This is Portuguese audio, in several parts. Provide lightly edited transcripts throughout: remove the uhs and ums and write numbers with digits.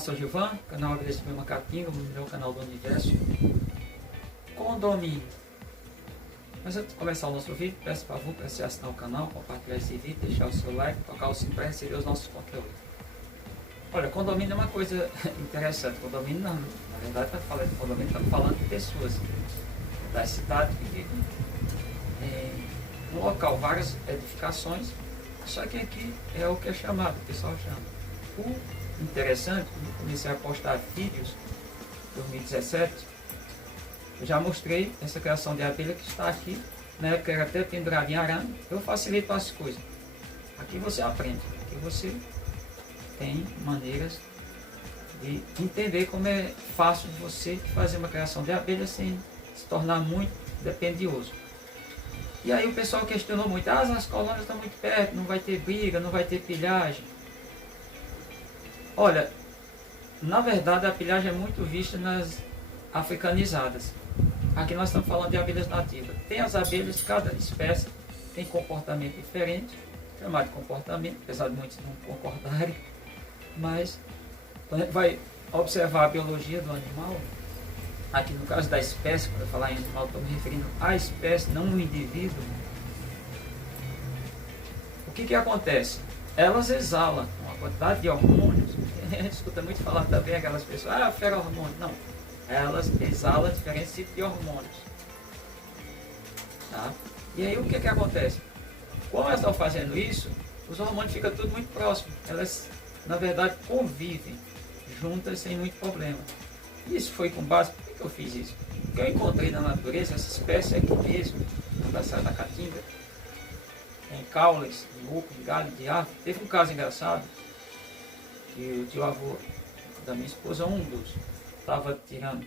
sou Gilvan, canal Agressivo Macaquinho, meu canal do universo. Condomínio. Mas antes de começar o nosso vídeo, peço por favor para você assinar o canal, compartilhar esse vídeo, deixar o seu like, tocar o sininho para receber os nossos conteúdos. Olha, condomínio é uma coisa interessante. Condomínio não, na verdade, para falar de condomínio, estamos falando de pessoas da cidade que vivem no local, várias edificações, só que aqui é o que é chamado, o pessoal chama. O interessante, quando eu comecei a postar vídeos em 2017, eu já mostrei essa criação de abelha que está aqui. Na época era até pendurado em arame. Eu facilito as coisas. Aqui você aprende. Aqui você tem maneiras de entender como é fácil de você fazer uma criação de abelha sem se tornar muito dependioso. E aí o pessoal questionou muito. As colônias estão muito perto, não vai ter briga, não vai ter pilhagem. Olha, na verdade a pilhagem é muito vista nas africanizadas. Aqui nós estamos falando de abelhas nativas. Tem as abelhas, cada espécie tem comportamento diferente, chamado de comportamento, apesar de muitos não concordarem, mas quando a gente vai observar a biologia do animal, aqui no caso da espécie, quando eu falar em animal, estou me referindo à espécie, não no indivíduo. O que acontece? Elas exalam uma quantidade de hormônios. A gente escuta muito falar também aquelas pessoas, ferormônio. Não. Elas exalam diferentes tipos de hormônios. Tá? E aí o que acontece? Como elas estão fazendo isso, os hormônios ficam tudo muito próximos. Elas, na verdade, convivem juntas sem muito problema. Isso foi com base... Por que eu fiz isso? Porque eu encontrei na natureza essa espécie aqui mesmo, na Serra da Caatinga, em caules, em oco, em galho de árvore. Teve um caso engraçado, que o tio-avô da minha esposa, um dos, estava tirando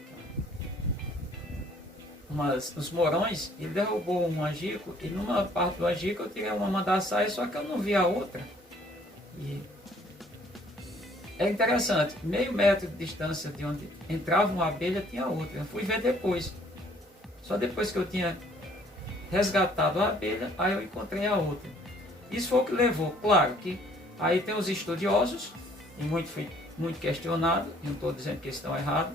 uns morões, ele derrubou um angico, e numa parte do angico eu tirei uma mandaçaia, só que eu não vi a outra. E é interessante, meio metro de distância de onde entrava uma abelha tinha outra. Eu fui ver depois. Só depois que eu tinha resgatado a abelha, aí eu encontrei a outra. Isso foi o que levou, claro que aí tem os estudiosos, e muito questionado, não estou dizendo que eles estão errados,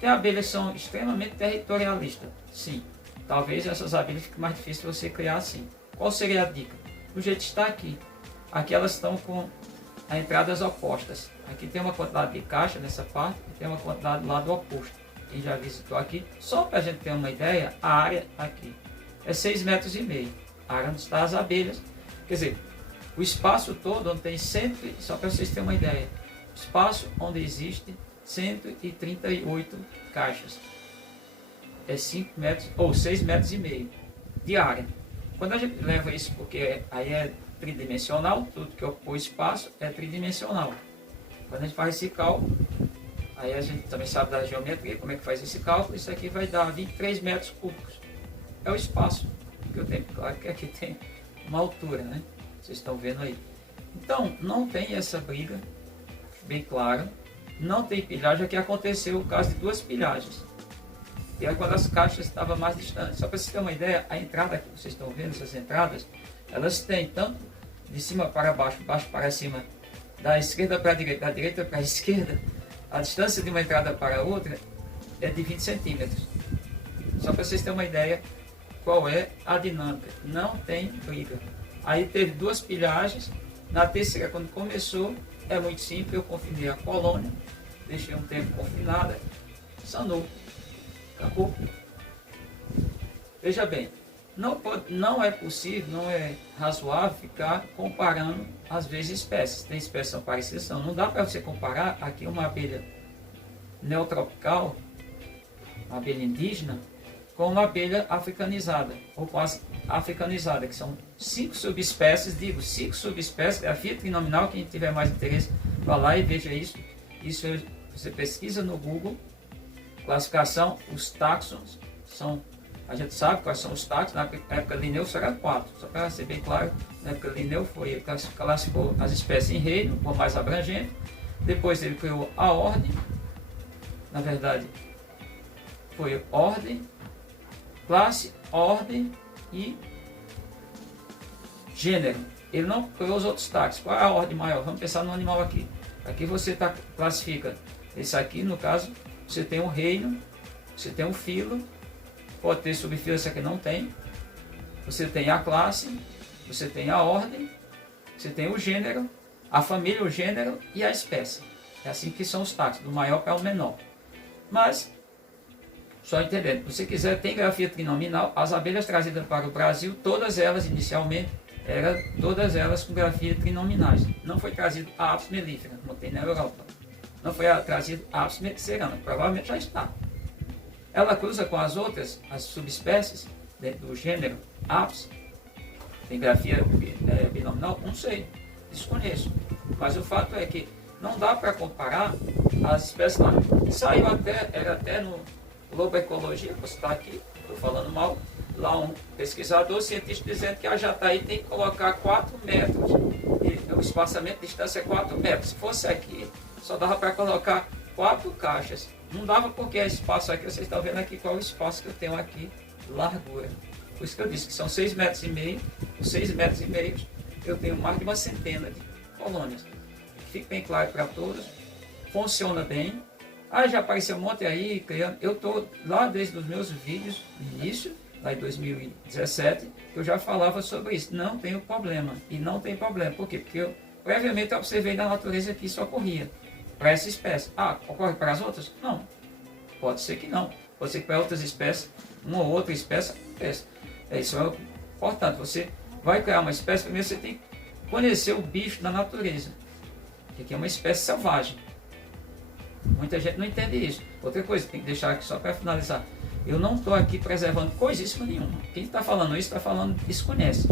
que abelhas são extremamente territorialistas. Sim, talvez essas abelhas fiquem mais difíceis de você criar assim. Qual seria a dica? O jeito está aqui. Aqui elas estão com as entradas opostas. Aqui tem uma quantidade de caixa nessa parte e tem uma quantidade do lado oposto. Quem já visitou aqui, só para a gente ter uma ideia, a área aqui é 6,5 metros. A área onde estão as abelhas. Quer dizer, o espaço todo onde tem só para vocês terem uma ideia, espaço onde existe 138 caixas. É 5 metros ou 6,5 metros de área. Quando a gente leva isso, porque aí é tridimensional, tudo que ocupou espaço é tridimensional. Quando a gente faz esse cálculo, aí a gente também sabe da geometria, como é que faz esse cálculo, isso aqui vai dar 23 metros cúbicos. É o espaço que eu tenho. Claro que aqui tem uma altura, né? Vocês estão vendo aí. Então, não tem essa briga, bem claro. Não tem pilhagem. Aqui aconteceu o caso de 2 pilhagens. E aí quando as caixas estavam mais distantes. Só para vocês terem uma ideia, a entrada que vocês estão vendo, essas entradas, elas têm tanto de cima para baixo, baixo para cima, da esquerda para a direita, da direita para a esquerda. A distância de uma entrada para a outra é de 20 centímetros. Só para vocês terem uma ideia qual é a dinâmica. Não tem briga. Aí teve 2 pilhagens. Na terceira, quando começou, é muito simples. Eu confinei a colônia, deixei um tempo confinada, sanou, acabou. Veja bem, não é possível, não é razoável ficar comparando às vezes espécies. Tem espécies que são parecidas, não dá para você comparar aqui uma abelha neotropical, uma abelha indígena, com uma abelha africanizada, ou quase africanizada, que são 5 subespécies, digo 5 subespécies, é a FIA trinominal, quem tiver mais interesse, vá lá e veja isso. Isso você pesquisa no Google, classificação, os táxons, a gente sabe quais são os táxons, na época de Linneu só era 4, só para ser bem claro, na época de Linneu ele classificou as espécies em reino, ou mais abrangente, depois ele criou a ordem, na verdade foi ordem, classe, ordem e gênero. Ele não criou os outros táxons. Qual é a ordem maior? Vamos pensar no animal aqui. Aqui você classifica. Esse aqui, no caso, você tem um reino, você tem um filo, pode ter subfilo, esse aqui não tem. Você tem a classe, você tem a ordem, você tem o gênero, a família, o gênero e a espécie. É assim que são os taxos, do maior para o menor. Mas, só entendendo, se você quiser, tem grafia trinominal. As abelhas trazidas para o Brasil, todas elas inicialmente, eram todas elas com grafia trinominais. Não foi trazido a Apis mellifera, como tem na Europa. Não foi trazido a Apis cerana, provavelmente já está. Ela cruza com as outras, as subespécies dentro do gênero Apis. Tem grafia binominal? Não sei, desconheço. Mas o fato é que não dá para comparar as espécies lá. Saiu era até no Globo Ecologia, você está aqui, estou falando mal, lá um pesquisador cientista dizendo que a jataí tem que colocar 4 metros, e o espaçamento de distância é 4 metros. Se fosse aqui, só dava para colocar 4 caixas. Não dava porque é espaço aqui, vocês estão vendo aqui qual é o espaço que eu tenho aqui, largura. Por isso que eu disse que são 6,5 metros, 6,5 metros, eu tenho mais de uma centena de colônias. Fique bem claro para todos, funciona bem. Já apareceu um monte aí, criando. Eu estou lá desde os meus vídeos, no início, lá em 2017, que eu já falava sobre isso. Não tem problema, e não tem problema. Por quê? Porque eu previamente observei na natureza que isso ocorria para essa espécie. Ocorre para as outras? Não. Pode ser que não. Pode ser que para outras espécies, uma ou outra espécie acontece. Isso é importante. Você vai criar uma espécie, primeiro você tem que conhecer o bicho da natureza, que aqui é uma espécie selvagem. Muita gente não entende isso. Outra coisa, tem que deixar aqui só para finalizar. Eu não estou aqui preservando coisíssima nenhuma. Quem está falando isso, está falando, desconhece.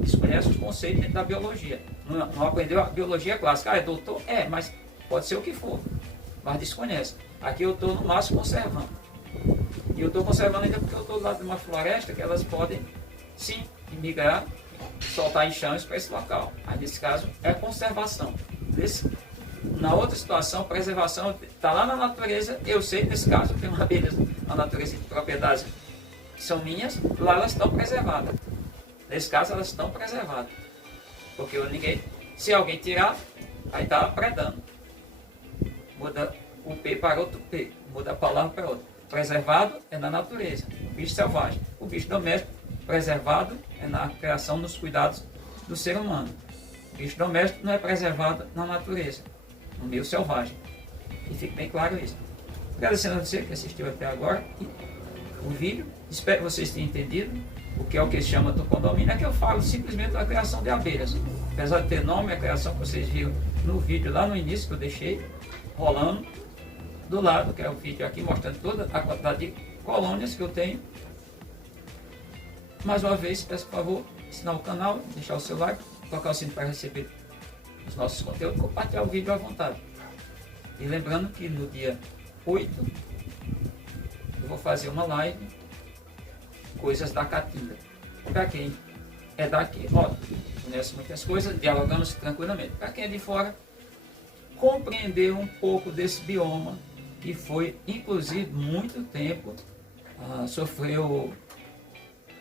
Desconhece os conceitos dentro da biologia. Não aprendeu a biologia clássica. É doutor? Mas pode ser o que for. Mas desconhece. Aqui eu estou no máximo conservando. E eu estou conservando ainda porque eu estou do lado de uma floresta que elas podem, sim, migrar, soltar enxames para esse local. Aí nesse caso é conservação. Na outra situação, preservação está lá na natureza. Eu sei, nesse caso, eu tenho abelhas na natureza de propriedades que são minhas, lá elas estão preservadas. Nesse caso, elas estão preservadas. Porque se alguém tirar, aí está predando. Muda o P para outro P, muda a palavra para outra. Preservado é na natureza, o bicho selvagem. O bicho doméstico, preservado, é na criação, nos cuidados do ser humano. O bicho doméstico não é preservado na natureza, no meio selvagem. E fique bem claro isso. Agradecendo a você que assistiu até agora o vídeo. Espero que vocês tenham entendido o que é o que se chama do condomínio. É que eu falo simplesmente da criação de abelhas. Apesar de ter nome, a criação que vocês viram no vídeo lá no início que eu deixei rolando do lado, que é o vídeo aqui mostrando toda a quantidade de colônias que eu tenho. Mais uma vez, peço por favor, assinar o canal, deixar o seu like, tocar o sino para receber os nossos conteúdos, compartilhar o vídeo à vontade. E lembrando que no dia 8 eu vou fazer uma live Coisas da Caatinga. Para quem é daqui, conhece muitas coisas, dialogamos tranquilamente. Para quem é de fora, compreender um pouco desse bioma que foi, inclusive, muito tempo, sofreu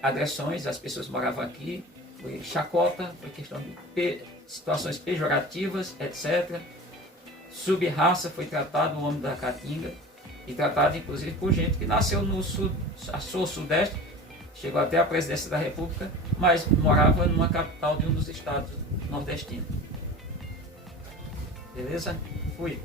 agressões, as pessoas moravam aqui, foi chacota, foi questão de situações pejorativas, etc. Sub-raça foi tratado o homem da Caatinga, e tratado, inclusive, por gente que nasceu no sul-sudeste, chegou até a presidência da República, mas morava numa capital de um dos estados nordestinos. Beleza? Fui.